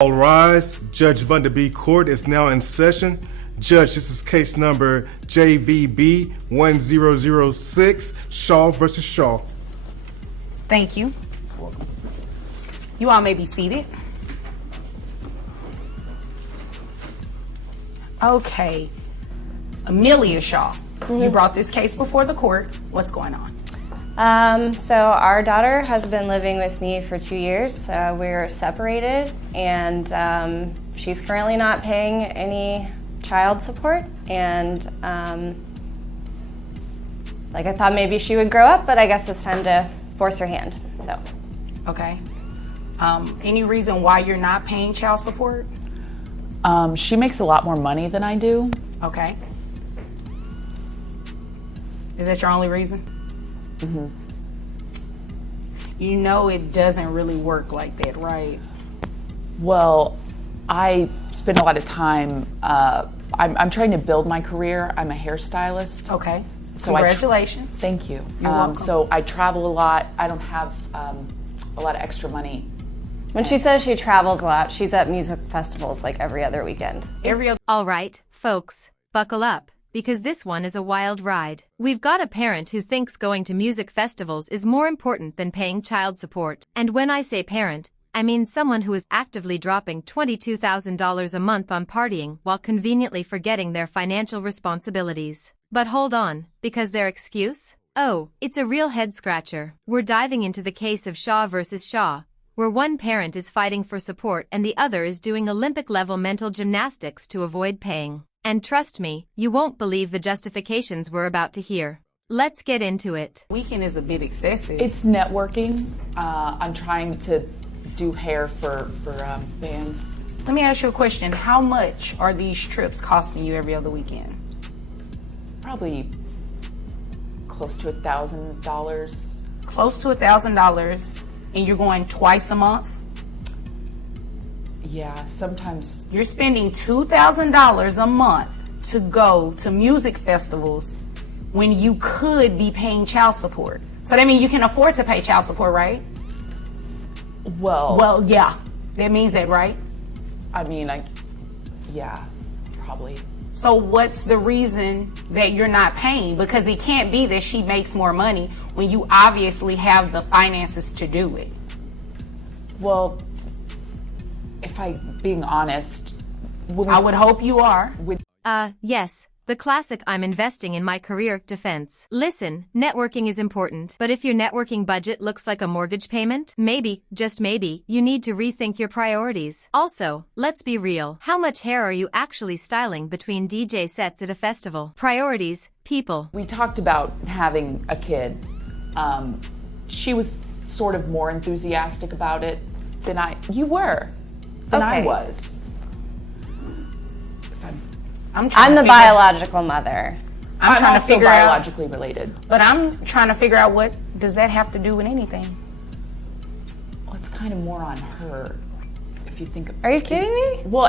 All rise. Judge Vanderbeek Court is now in session. Judge, this is case number JVB 1006, Shaw versus Shaw. Thank you. You all may be seated. Okay. Amelia Shaw, you brought this case before the court. What's going on? So our daughter has been living with me for 2 years. We're separated, and she's currently not paying any child support. And I thought maybe she would grow up, but I guess it's time to force her hand. So. Okay. Any reason why you're not paying child support? She makes a lot more money than I do. Okay. Is that your only reason? Mm-hmm. You know it doesn't really work like that, right? Well, I spend a lot of time, I'm trying to build my career. I'm a hairstylist. Okay. So congratulations. Thank you. You're welcome. So I travel a lot. I don't have a lot of extra money. When she says she travels a lot, she's at music festivals like every other weekend. All right, folks, buckle up, because this one is a wild ride. We've got a parent who thinks going to music festivals is more important than paying child support. And when I say parent, I mean someone who is actively dropping $22,000 a month on partying while conveniently forgetting their financial responsibilities. But hold on, because their excuse? Oh, it's a real head-scratcher. We're diving into the case of Shaw versus Shaw, where one parent is fighting for support and the other is doing Olympic-level mental gymnastics to avoid paying. And trust me, you won't believe the justifications we're about to hear. Let's get into it. Weekend is a bit excessive. It's networking. I'm trying to do hair for bands. Let me ask you a question. How much are these trips costing you every other weekend? Probably close to $1,000. Close to $1,000, and you're going twice a month? Yeah, sometimes. You're spending $2,000 a month to go to music festivals when you could be paying child support. So that means you can afford to pay child support, right? Well, yeah. That means that, right? I mean, yeah, probably. So what's the reason that you're not paying? Because it can't be that she makes more money when you obviously have the finances to do it. Well, if I'm being honest, I would hope you are. Yes, the classic I'm investing in my career defense. Listen, networking is important, but if your networking budget looks like a mortgage payment, maybe, just maybe, you need to rethink your priorities. Also, let's be real. How much hair are you actually styling between DJ sets at a festival? Priorities, people. We talked about having a kid. She was sort of more enthusiastic about it than I was. I'm the biological mother. I'm trying to figure out biologically related. But I'm trying to figure out, what does that have to do with anything? Well, it's kind of more on her, if you think about it. Are you kidding me? Well,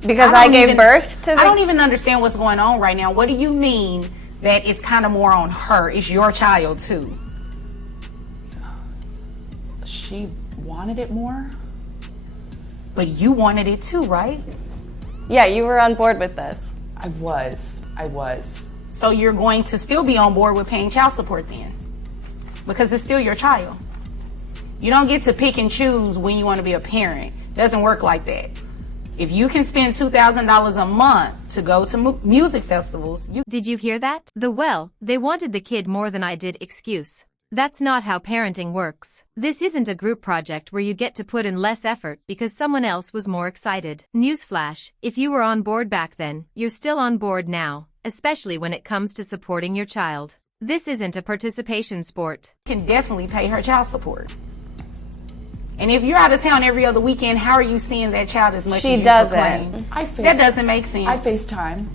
Because I gave birth to I don't even understand what's going on right now. What do you mean that it's kind of more on her? It's your child too. She wanted it more. But you wanted it too, right? Yeah, you were on board with this. I was. So you're going to still be on board with paying child support then? Because it's still your child. You don't get to pick and choose when you want to be a parent. It doesn't work like that. If you can spend $2,000 a month to go to music festivals, Did you hear that? They wanted the kid more than I did excuse. That's not how parenting works. This isn't a group project where you get to put in less effort because someone else was more excited. Newsflash, if you were on board back then, you're still on board now, especially when it comes to supporting your child. This isn't a participation sport. You can definitely pay her child support. And if you're out of town every other weekend, how are you seeing that child as much as you proclaim? That doesn't make sense. I FaceTime.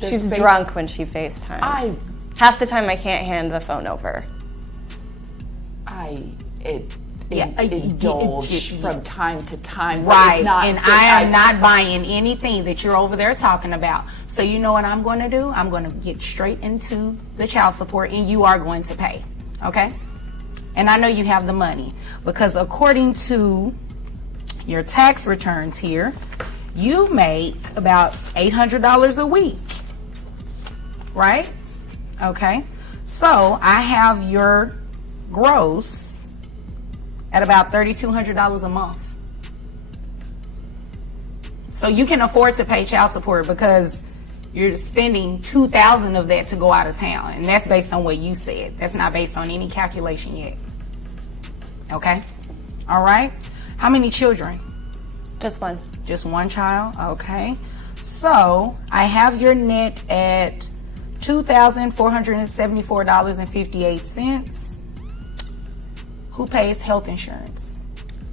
She's drunk when she FaceTimes. Half the time I can't hand the phone over. Indulge from time to time. Right, and I am not buying anything that you're over there talking about. So you know what I'm going to do? I'm going to get straight into the child support, and you are going to pay. Okay? And I know you have the money because according to your tax returns here, you make about $800 a week, right? Okay, so I have your gross at about $3,200 a month. So you can afford to pay child support because you're spending $2,000 of that to go out of town, and that's based on what you said. That's not based on any calculation yet. Okay, all right. How many children? Just one. Just one child. Okay, so I have your net at $2,474.58. Who pays health insurance?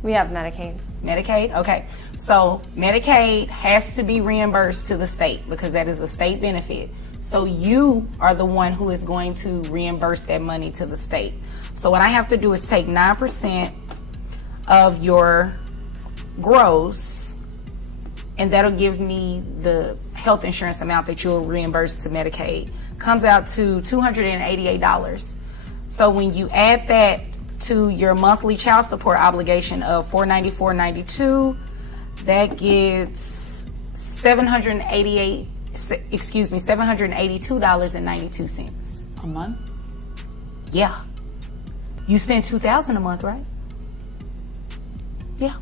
We have Medicaid. Medicaid? Okay. So Medicaid has to be reimbursed to the state because that is a state benefit. So you are the one who is going to reimburse that money to the state. So what I have to do is take 9% of your gross, and that'll give me the health insurance amount that you'll reimburse to Medicaid. Comes out to $288. So when you add that to your monthly child support obligation of $494.92, that gets $782.92 A month? Yeah. You spend $2,000 a month, right? Yeah.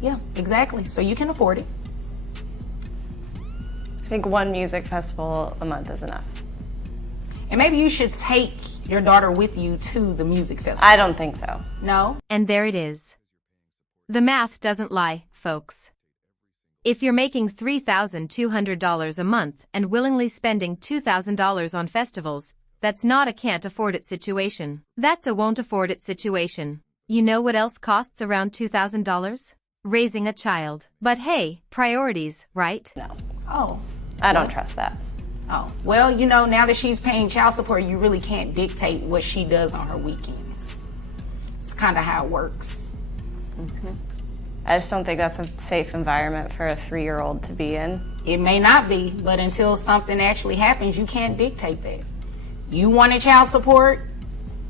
Yeah, exactly. So you can afford it. I think one music festival a month is enough. And maybe you should take your daughter with you to the music festival. I don't think so. No? And there it is. The math doesn't lie, folks. If you're making $3,200 a month and willingly spending $2,000 on festivals, that's not a can't afford it situation. That's a won't afford it situation. You know what else costs around $2,000? Raising a child. But hey, priorities, right? No. Oh. I don't trust that. Oh. Well, you know, now that she's paying child support, you really can't dictate what she does on her weekends. It's kind of how it works. Mm-hmm. I just don't think that's a safe environment for a 3-year-old to be in. It may not be, but until something actually happens, you can't dictate that. You wanted child support,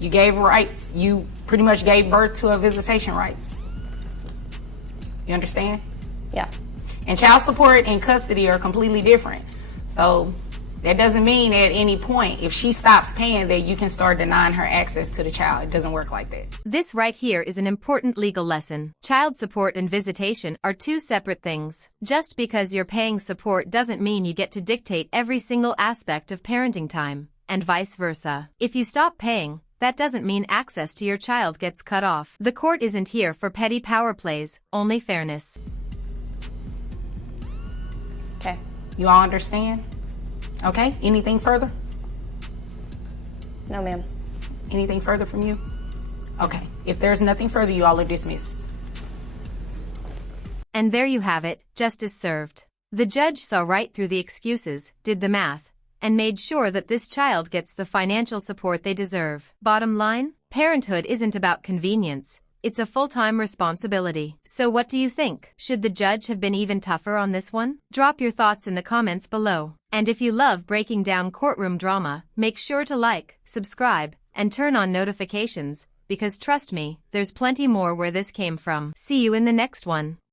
you gave rights. You pretty much gave birth to a visitation rights. You understand? Yeah. And child support and custody are completely different. So that doesn't mean at any point, if she stops paying, that you can start denying her access to the child. It doesn't work like that. This right here is an important legal lesson. Child support and visitation are two separate things. Just because you're paying support doesn't mean you get to dictate every single aspect of parenting time, and vice versa. If you stop paying, that doesn't mean access to your child gets cut off. The court isn't here for petty power plays, only fairness. Okay. You all understand? Okay. Anything further? No, ma'am. Anything further from you? Okay. If there's nothing further, you all are dismissed. And there you have it, justice served. The judge saw right through the excuses, did the math, and made sure that this child gets the financial support they deserve. Bottom line, parenthood isn't about convenience. It's a full-time responsibility. So what do you think? Should the judge have been even tougher on this one? Drop your thoughts in the comments below. And if you love breaking down courtroom drama, make sure to like, subscribe, and turn on notifications, because trust me, there's plenty more where this came from. See you in the next one.